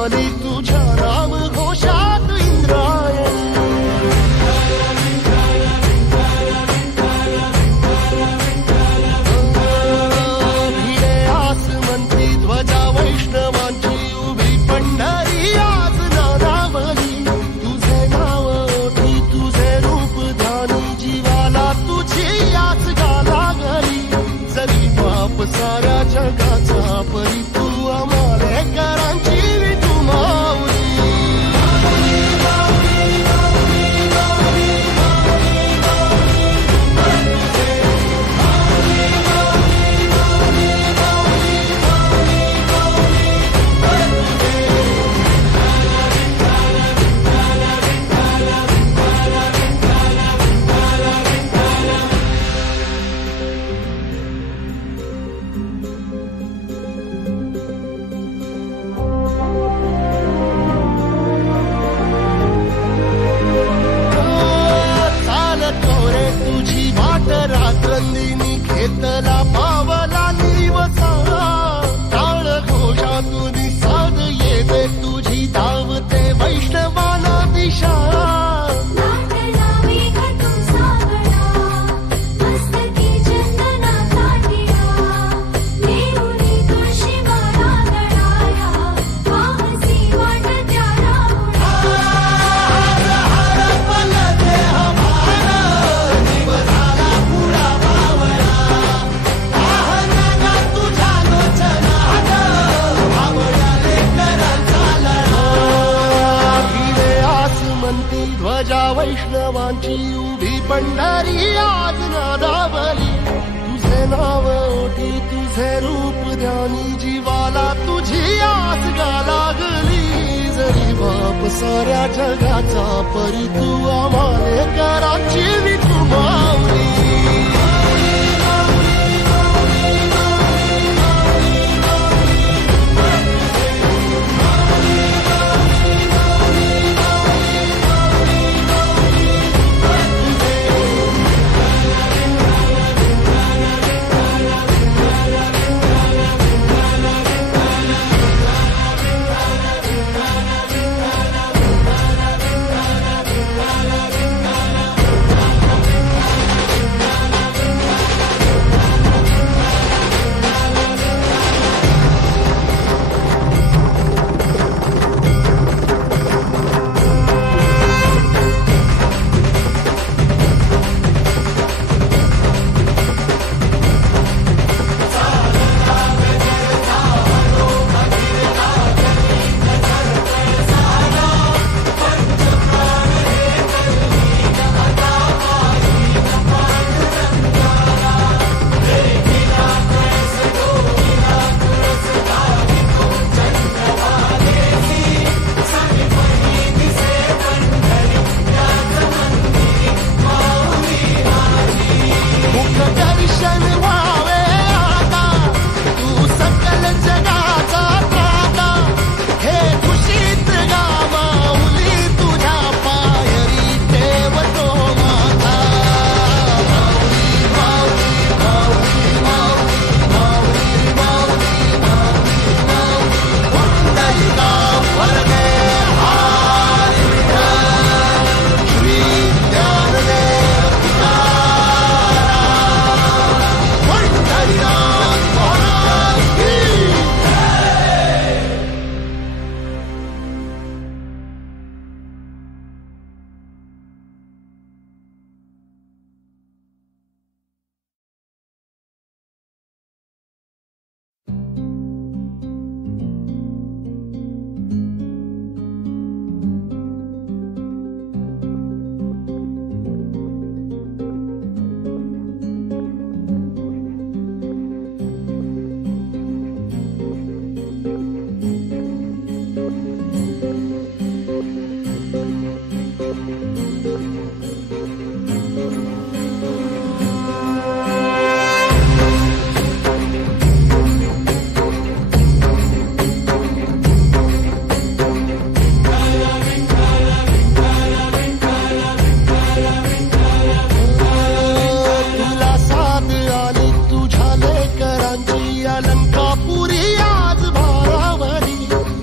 झाली तुझ्या नाम घोषात इंद्रायणी. भिडे आसमंती ध्वजा वैष्णवांची उभी पंढरी आज नादावली. तुझे नाव ओठी तुझे रूप ध्यानी जीवाला तुझी याच गाला गली. जरी बाप साऱ्या जगाचा परी तू आमालेकरांची विठू माऊली. रात्रंदिनी घेतला पावला निवसा. टाळ घोषातून साध येते तुझी धावते वैष्णवाला दिशा. ध्वजा वैष्णवांची उभी पंढरी आज नादावली. तुझे नाव ओठी तुझे रूप ध्यानी जीवाला तुझी आस गा लागली. जरी बाप साऱ्या जगाचा परी तू आमालेकरांची विठू माऊली.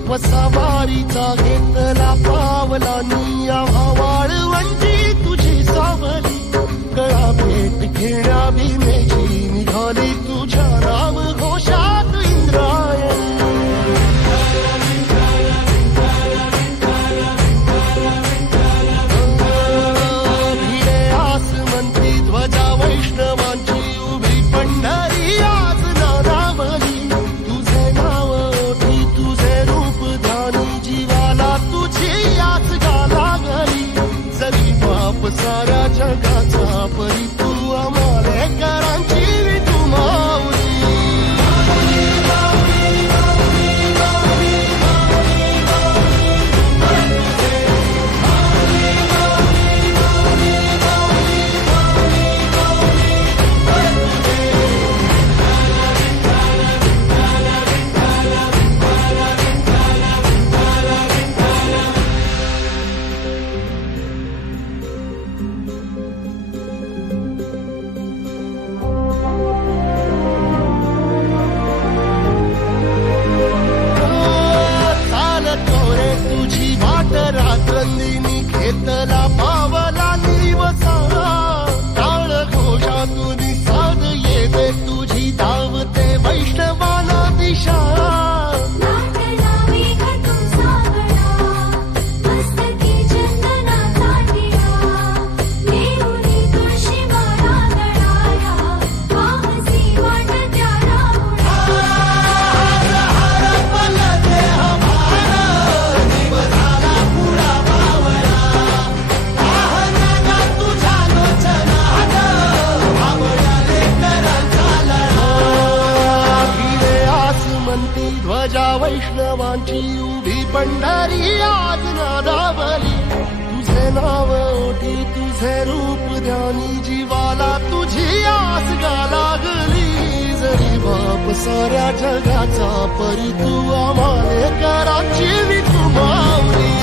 वसावारीचा घेतला पावलांनी आम्हा वाळवंटी तुझी सावली कळा भेट घेण्या भीमेची निघाली तुझ्या नाम घोषात इंद्रायणी भिडे आसमंती ध्वजा वैष्णवांची उभी पंढरी आज नानावली तुझे नाव ओठी तुझे रूप ध्यानी जीवाला तुझी आस गा लागली जरी बाप साऱ्या जगाचा परी तू आमालेकरांची तू माऊली रात्रंदिनी घेतला पावला दिवसा टाळ घोषातून साध येते तुझी धावते वैष्णवाला दिशा ध्वजा वैष्णवांची उभी पंढरी आज नादावली तुझे नाव ओठी तुझे रूप ध्यानी जीवाला तुझी आस गा लागली जरी बाप साऱ्या जगाचा परी तू आमालेकरांची तू माऊली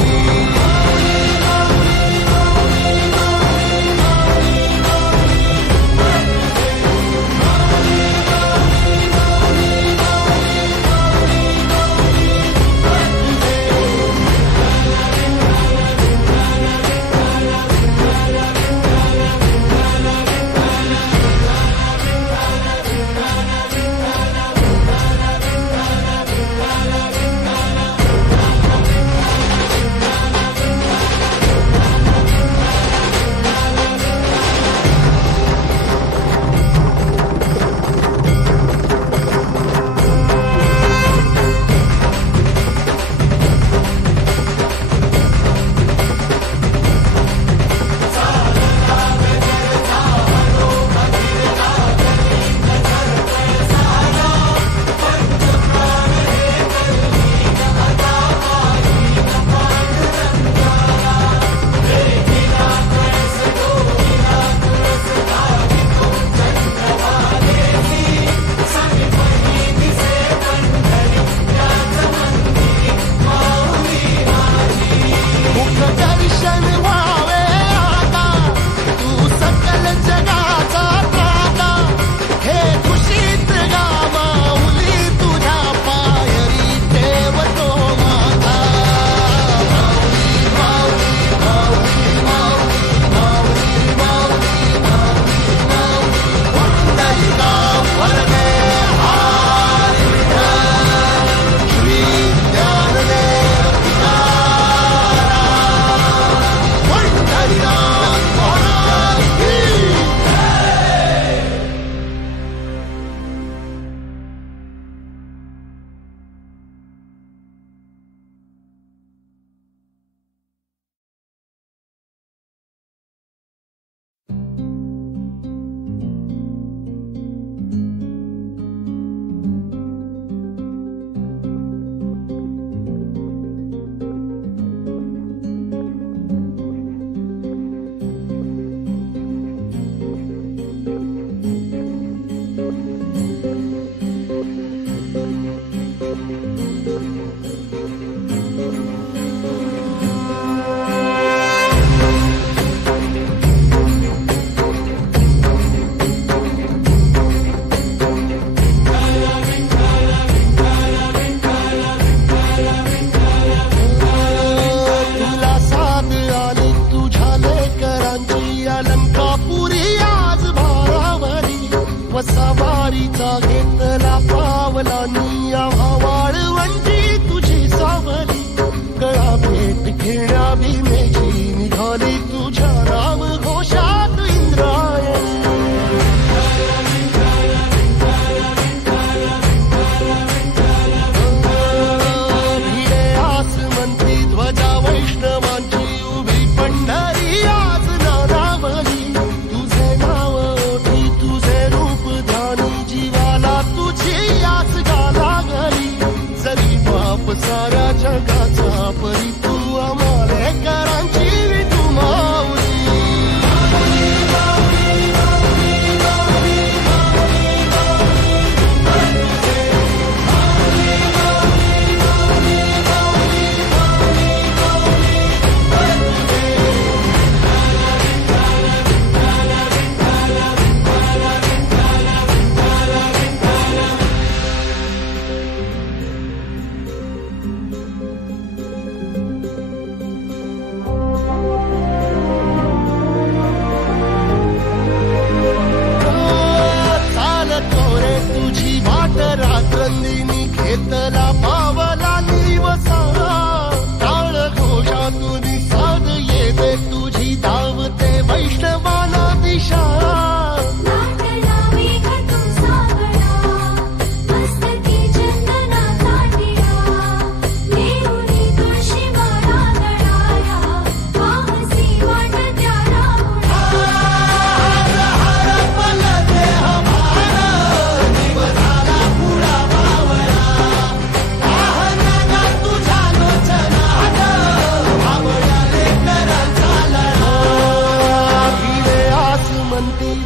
वारीचा घेतला पावलांनी आम्हा वाळवंटी तुझी सावली गळा भेट घेण्या भीमेची निघाली तुझ्या नाम घोषात इंद्रायणी भिडे आसमंती ध्वजा वैष्णवांची उभी पंढरी आज नादावली तुझे नाव ओठी तुझे रूप ध्यानी जीवाला तुझी आस गा लागली जरी बाप साऱ्या जगाचा परी तू आमालेकरांची तू माऊली रात्रंदिनी घेतला पावला निवसा टाळ घोषातून साध येते तुझी धावते वैष्णवाना दिशा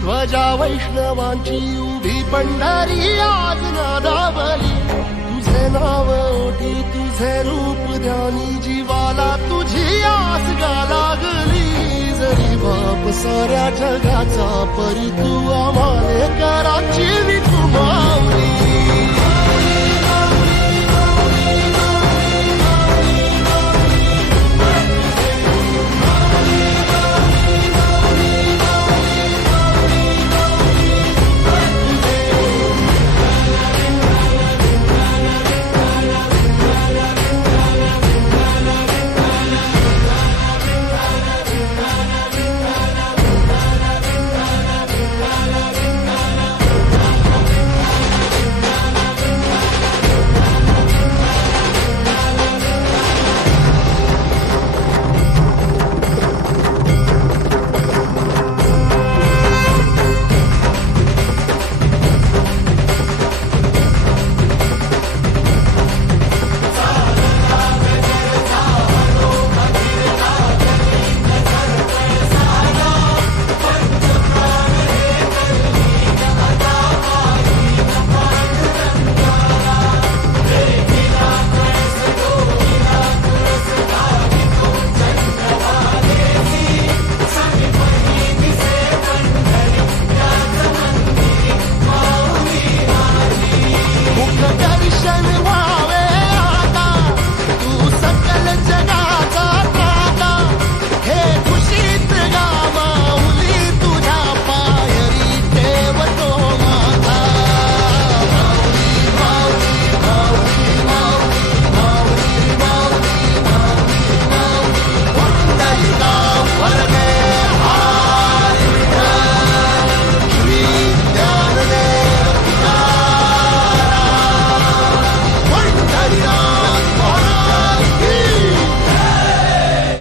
ध्वजा वैष्णवांची उभी पंढरी आज नादावली तुझे नाव ओठी तुझे रूप ध्यानी जीवाला तुझी आस गा लागली जरी बाप साऱ्या जगाचा परी तू आमालेकरांची तू माऊली